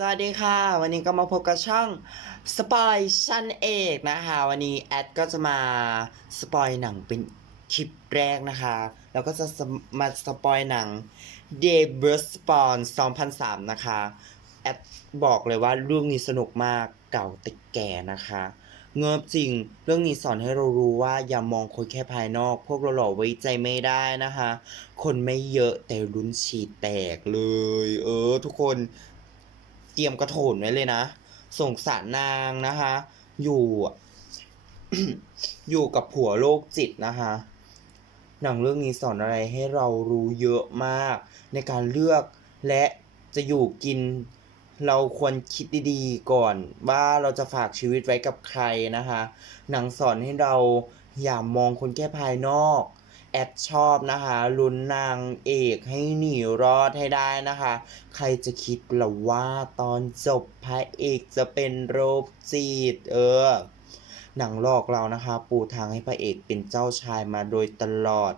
สวัสดีค่ะ วันนี้ก็มาพบกับช่องสปอยชันเอกนะคะ วันนี้แอดก็จะมาสปอยหนังเป็นคลิปแรกนะคะ แล้วก็จะมาสปอยหนัง Day b u r t Spawn 2003 นะคะ แอดบอกเลยว่าเรื่องนี้สนุกมากเก่าแต่แก่นะคะ เงิบจริงเรื่องนี้สอนให้เรารู้ว่าอย่ามองคนแค่ภายนอก พวกเราหล่อไว้ใจไม่ได้นะคะ คนไม่เยอะแต่รุนฉีดแตกเลย เออ ทุกคน เตรียมกระโถนไว้เลยนะส่งสารนางนะคะ อยู่ อยู่กับผัวโรคจิตนะคะหนังเรื่องนี้สอนอะไรให้เรารู้เยอะมาก ในการเลือกและจะอยู่กิน เราควรคิดดีๆก่อน ว่าเราจะฝากชีวิตไว้กับใครนะคะ หนังสอนให้เราอย่ามองคนแค่ภายนอก แอดชอบนะคะลุ้นนางเอกให้หนีรอดให้ได้นะคะ ใครจะคิดละว่าตอนจบพระเอกจะเป็นโรคจิตเออ หนังหลอกเรานะคะ ปูทางให้พระเอกเป็นเจ้าชายมาโดยตลอด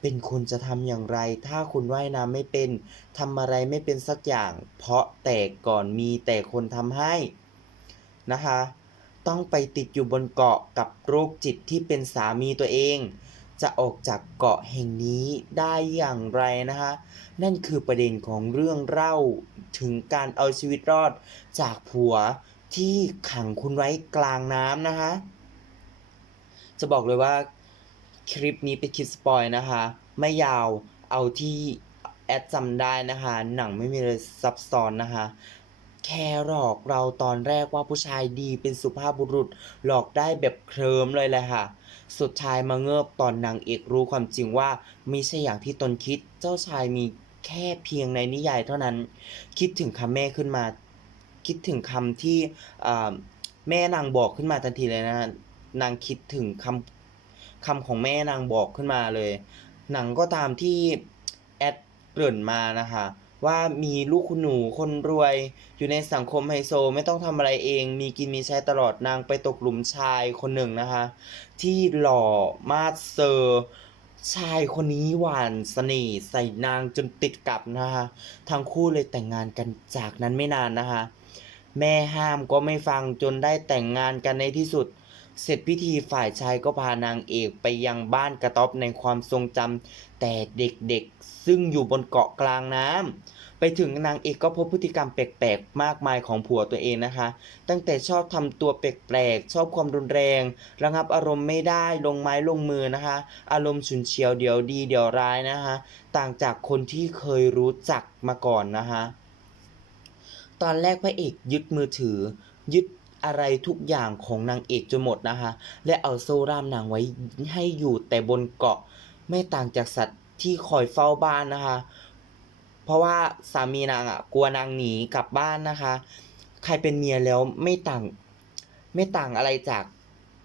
เป็นคุณจะทำอย่างไร ถ้าคุณว่ายน้ำไม่เป็นทำอะไรไม่เป็นสักอย่าง เพราะแต่ก่อนมีแต่คนทำให้นะคะ ต้องไปติดอยู่บนเกาะกับโรคจิตที่เป็นสามีตัวเอง จะออกจากเกาะแห่งนี้ได้อย่างไรนะคะ นั่นคือประเด็นของเรื่องเล่าถึงการเอาชีวิตรอดจากผัวที่ขังคุณไว้กลางน้ำนะคะ จะบอกเลยว่าคลิปนี้เป็นคลิปสปอยนะคะ ไม่ยาวเอาที่แอดจำได้นะคะ หนังไม่มีอะไรซับซ้อนนะคะ แค่หลอกเราตอนแรกว่าผู้ชายดีเป็นสุภาพบุรุษหลอกได้แบบเคลิ้มเลยแหละค่ะ สุดท้ายมาเงิบตอนนางเอกรู้ความจริงว่าไม่ใช่อย่างที่ตนคิดเจ้าชายมีแค่เพียงในนิยายเท่านั้น คิดถึงคำแม่ขึ้นมา คิดถึงคำที่แม่นางบอกขึ้นมาทันทีเลยนะนางคิดถึงคำคำของแม่นางบอกขึ้นมาเลย หนังก็ตามที่แอดเกริ่นมานะคะ ว่ามีลูกคุณหนูคนรวย อยู่ในสังคมไฮโซไม่ต้องทำอะไรเอง มีกินมีใช้ตลอดนางไปตกหลุมชายคนหนึ่งนะคะ ที่หล่อมาดเซอร์ชายคนนี้หวานเสน่ห์ใส่นางจนติดกับนะคะทั้งคู่เลยแต่งงานกันจากนั้นไม่นานนะคะ แม่ห้ามก็ไม่ฟังจนได้แต่งงานกันในที่สุด เสร็จพิธีฝ่ายชายก็พานางเอกไปยังบ้านกระต๊อบในความทรงจำแต่เด็กๆ ซึ่งอยู่บนเกาะกลางน้ำไปถึงนางเอกก็พบพฤติกรรมแปลกๆ มากมายของผัวตัวเองนะคะ ตั้งแต่ชอบทำตัวแปลกๆ ชอบความรุนแรง ระงับอารมณ์ไม่ได้ลงไม้ลงมือนะคะ อารมณ์ฉุนเฉียวเดี๋ยวดีเดี๋ยวร้ายนะคะ ต่างจากคนที่เคยรู้จักมาก่อนนะคะ ตอนแรกพระเอกยึดมือถือยึด อะไรทุกอย่างของนางเอกจนหมดนะคะ และเอาโซ่ร่ามนางไว้ให้อยู่แต่บนเกาะไม่ต่างจากสัตว์ที่คอยเฝ้าบ้านนะคะ เพราะว่าสามีนางอะกลัวนางหนีกลับบ้านนะคะ ใครเป็นเมียแล้วไม่ต่างไม่ต่างอะไรจาก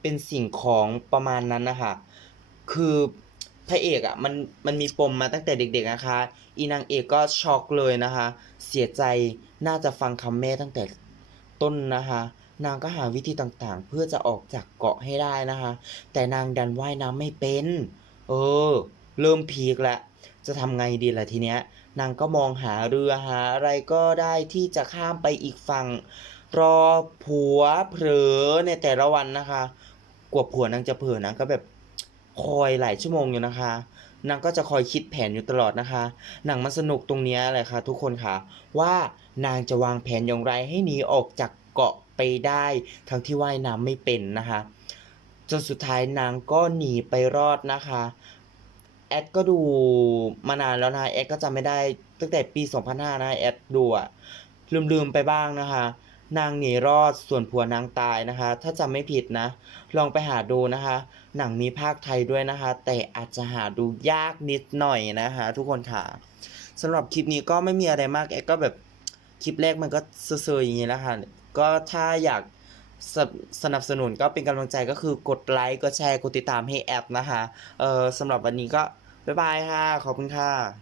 เป็นสิ่งของประมาณนั้นนะคะคือพระเอกอะมันมันมีปมมาตั้งแต่เด็ก ๆนะคะ อีนางเอกก็ช็อกเลยนะคะ เสียใจน่าจะฟังคำแม่ตั้งแต่ ต้นนะคะ นางก็หาวิธีต่างๆ เพื่อจะออกจากเกาะให้ได้นะคะ แต่นางดันว่ายน้ำไม่เป็น เออ เริ่มพีคแล้วจะทำไงดีล่ะทีเนี้ย นางก็มองหาเรือหาอะไรก็ได้ที่จะข้ามไปอีกฝั่ง รอผัวเผลอในแต่ละวันนะคะ กว่าผัวนางจะเผลอนางก็แบบ คอยหลายชั่วโมงอยู่นะคะนางก็จะคอยคิดแผนอยู่ตลอดนะคะ หนังมันสนุกตรงเนี้ยแหละค่ะทุกคนค่ะ ว่านางจะวางแผนอย่างไรให้หนีออกจากเกาะไปได้ ทั้งที่ว่ายน้ำไม่เป็นนะคะ จนสุดท้ายนางก็หนีไปรอดนะคะ แอดก็ดูมานานแล้วนะแอดก็จำไม่ได้ตั้งแต่ปี 2005นะแอดดูอะลืมๆไปบ้างนะคะ นางหนีรอดส่วนผัวนางตายนะคะ ถ้าจำไม่ผิดนะ ลองไปหาดูนะคะ หนังมีภาคไทยด้วยนะคะ แต่อาจจะหาดูยากนิดหน่อยนะคะ ทุกคนค่ะสำหรับคลิปนี้ก็ไม่มีอะไรมากแอดก็แบบคลิปแรกมันก็เซอร์ๆอย่างนี้แล้วค่ะก็ถ้าอยากสนับสนับสนุนก็เป็นกำลังใจก็คือกดไลค์กดแชร์กดติดตามให้แอดนะคะเออสำหรับวันนี้ก็บ๊ายบายค่ะ ขอบคุณค่ะ